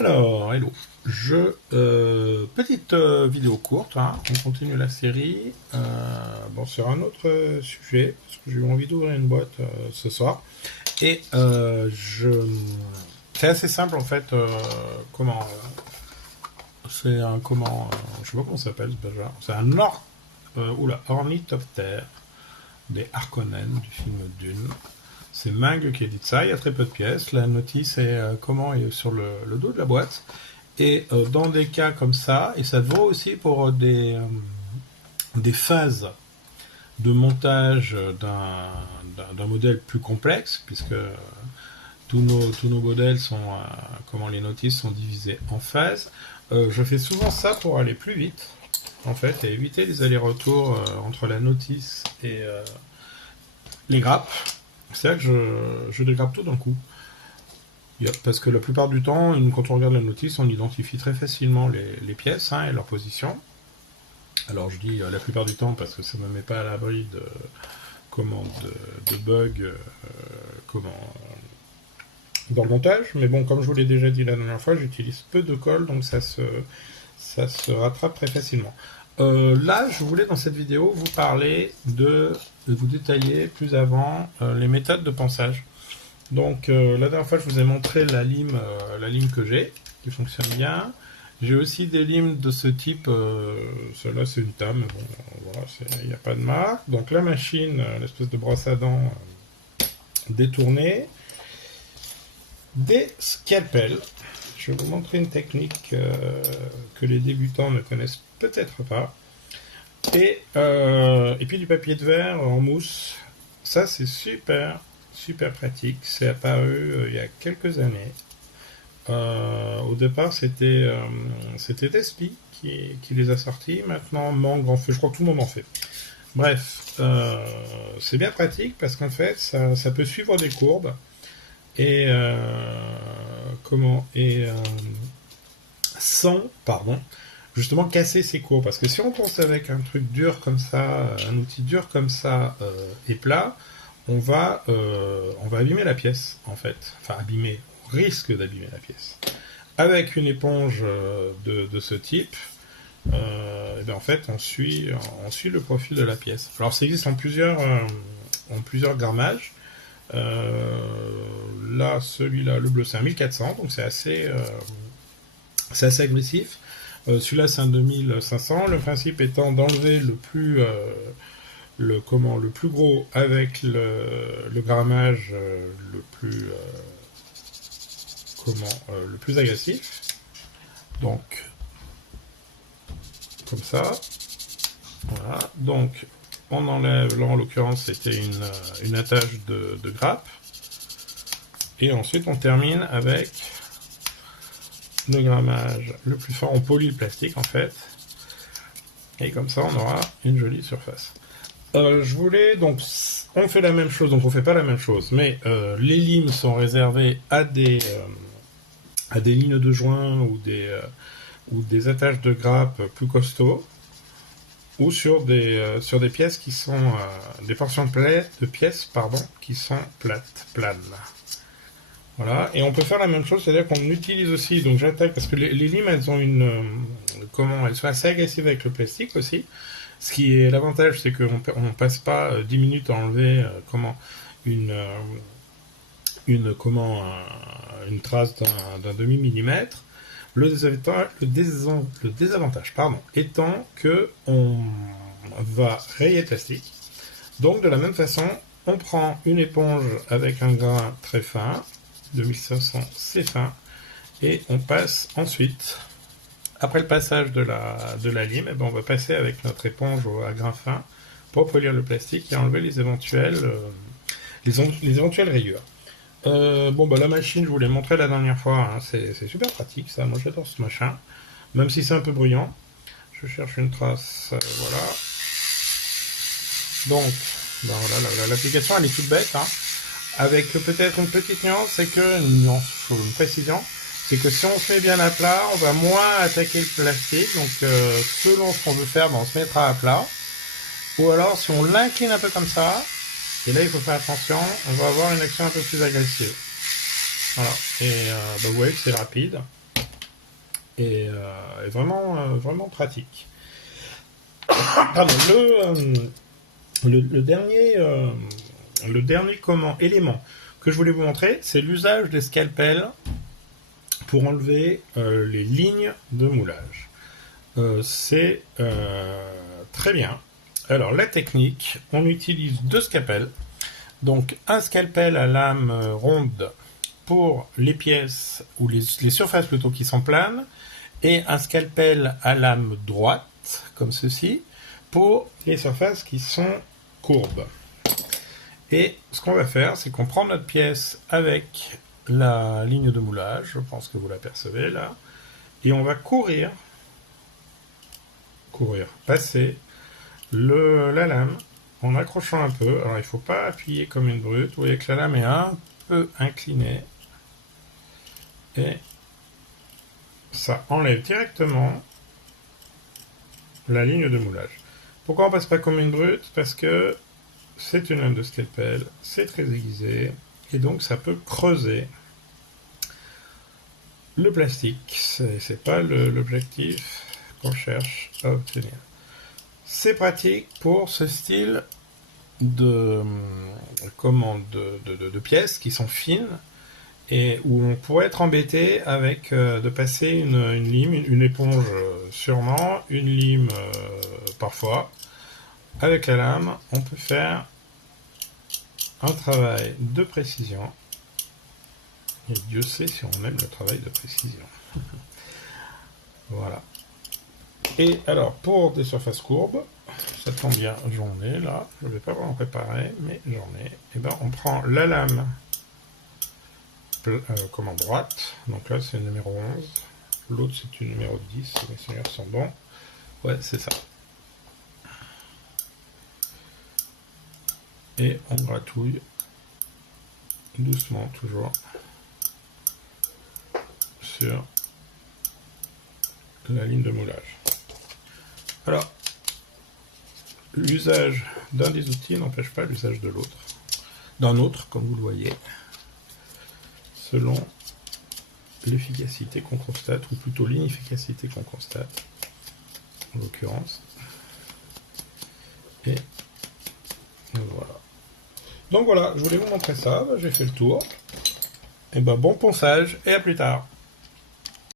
Alors, hello. Petite vidéo courte, hein. On continue la série. Bon, sur un autre sujet, parce que j'ai eu envie d'ouvrir une boîte ce soir. Et c'est assez simple en fait. C'est un comment. Je sais pas comment ça s'appelle ce bazar. C'est un ornithoptère des Harkonnen du film Dune. C'est Ming qui édite ça, il y a très peu de pièces. La notice est comment est sur le dos de la boîte. Et dans des cas comme ça, et ça vaut aussi pour des phases de montage d'un modèle plus complexe, puisque tous nos modèles sont, comment les notices sont divisées en phases. Je fais souvent ça pour aller plus vite, en fait, et éviter les allers-retours entre la notice et les grappes. C'est là que je dégrappe tout d'un coup. Parce que la plupart du temps, quand on regarde la notice, on identifie très facilement les pièces et leur position. Alors je dis la plupart du temps parce que ça ne me met pas à l'abri de bugs dans le montage. Mais bon, comme je vous l'ai déjà dit la dernière fois, j'utilise peu de colle, donc ça se rattrape très facilement. Là, je voulais dans cette vidéo vous parler de vous détailler plus avant les méthodes de ponçage. Donc la dernière fois, je vous ai montré la lime que j'ai, qui fonctionne bien. J'ai aussi des limes de ce type. Celle-là, c'est une tame, mais bon, voilà, il n'y a pas de marque. Donc la machine, l'espèce de brosse à dents détournée. Des scalpels. Je vais vous montrer une technique que les débutants ne connaissent peut-être pas. Et puis du papier de verre en mousse. Ça, c'est super pratique. C'est apparu il y a quelques années. Au départ, c'était Despi qui les a sortis. Maintenant, Mangue en fait. Je crois que tout le monde en fait. Bref, c'est bien pratique parce qu'en fait, ça peut suivre des courbes et sans, pardon, justement casser ces courbes. Parce que si on pense avec un truc dur comme ça, un outil dur comme ça et plat, on va abîmer la pièce, en fait. Enfin, abîmer, on risque d'abîmer la pièce. Avec une éponge de ce type, et bien en fait, on suit le profil de la pièce. Alors, ça existe en plusieurs grammages. Là, celui-là, le bleu, c'est un 1400, donc c'est assez agressif. Celui-là, c'est un 2500. Le principe étant d'enlever le plus gros avec le grammage le plus agressif. Donc, comme ça. Voilà. Donc, on enlève, là en l'occurrence, c'était une attache de grappe. Et ensuite, on termine avec le grammage le plus fort. On polit le plastique, en fait. Et comme ça, on aura une jolie surface. Je voulais, donc, on fait la même chose, donc on fait pas la même chose, mais les limes sont réservées à des lignes de joint ou des attaches de grappe plus costauds, ou sur des pièces qui sont des portions de pièces qui sont planes. Voilà, et on peut faire la même chose, c'est-à-dire qu'on utilise aussi, donc j'attaque parce que les limes elles ont elles sont assez agressives avec le plastique aussi. Ce qui est l'avantage, c'est qu'on ne passe pas 10 minutes à enlever une trace d'un demi-millimètre. Le désavantage étant que on va rayer le plastique. Donc de la même façon, on prend une éponge avec un grain très fin, 2500 c'est fin, et on passe ensuite, après le passage de la lime, on va passer avec notre éponge à grain fin pour polir le plastique et enlever les éventuelles rayures. La machine, je vous l'ai montré la dernière fois, c'est super pratique ça, moi j'adore ce machin, même si c'est un peu bruyant. Je cherche une trace, voilà. Donc, voilà, l'application elle est toute bête, avec peut-être une petite nuance, une précision, c'est que si on se met bien à plat, on va moins attaquer le plastique, donc selon ce qu'on veut faire, on se mettra à plat, ou alors si on l'incline un peu comme ça, et là il faut faire attention, on va avoir une action un peu plus agressive. Voilà, et vous voyez que c'est rapide. et vraiment pratique. Pardon, le dernier élément que je voulais vous montrer, c'est l'usage des scalpels pour enlever les lignes de moulage. C'est très bien. Alors la technique, on utilise deux scalpels. Donc un scalpel à lame ronde pour les pièces ou les surfaces plutôt qui sont planes, et un scalpel à lame droite comme ceci pour les surfaces qui sont courbes. Et ce qu'on va faire, c'est qu'on prend notre pièce avec la ligne de moulage, je pense que vous l'apercevez là, et on va passer la lame en accrochant un peu. Alors il ne faut pas appuyer comme une brute, vous voyez que la lame est un peu inclinée, et ça enlève directement la ligne de moulage. Pourquoi on passe pas comme une brute? Parce que c'est une lame de scalpel, c'est très aiguisé, et donc ça peut creuser le plastique. C'est pas l'objectif qu'on cherche à obtenir. C'est pratique pour ce style de pièces qui sont fines et où on pourrait être embêté avec de passer une lime, une éponge sûrement, une lime parfois. Avec la lame, on peut faire un travail de précision. Et Dieu sait si on aime le travail de précision. Voilà. Et alors, pour des surfaces courbes, ça tombe bien, j'en ai là. Je ne vais pas vraiment préparer, mais j'en ai. Et ben, on prend la lame droite. Donc là, c'est le numéro 11. L'autre, c'est le numéro 10. Les seigneurs sont bons. Ouais, c'est ça. Et on gratouille doucement, toujours, sur la ligne de moulage. Alors, l'usage d'un des outils n'empêche pas l'usage de l'autre. D'un autre, comme vous le voyez, selon l'efficacité qu'on constate, ou plutôt l'inefficacité qu'on constate, en l'occurrence. Et voilà. Donc voilà, je voulais vous montrer ça, j'ai fait le tour. Et ben bon ponçage, et à plus tard.